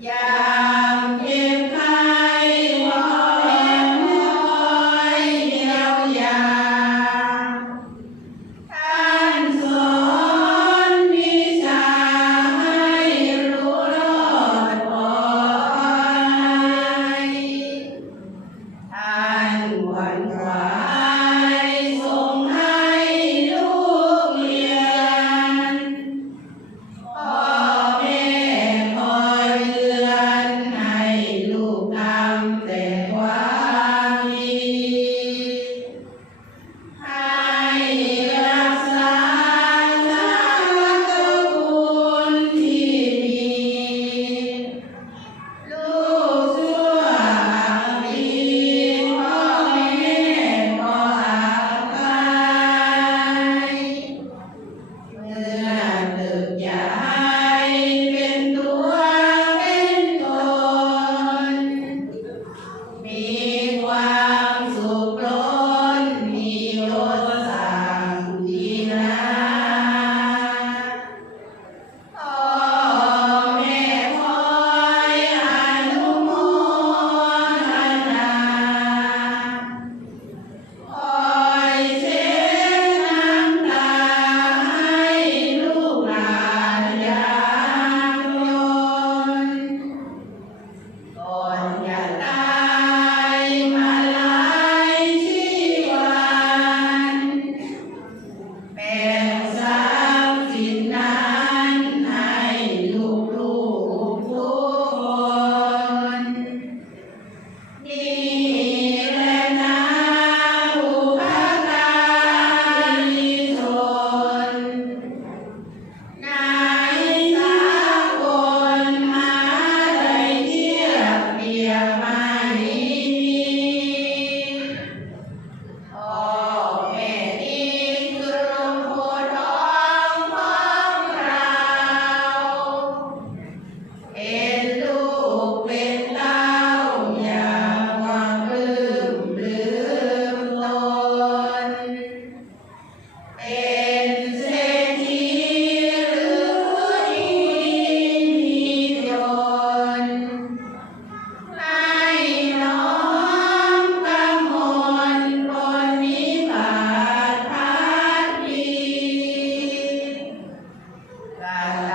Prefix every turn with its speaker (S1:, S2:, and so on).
S1: Yeah. Gracias.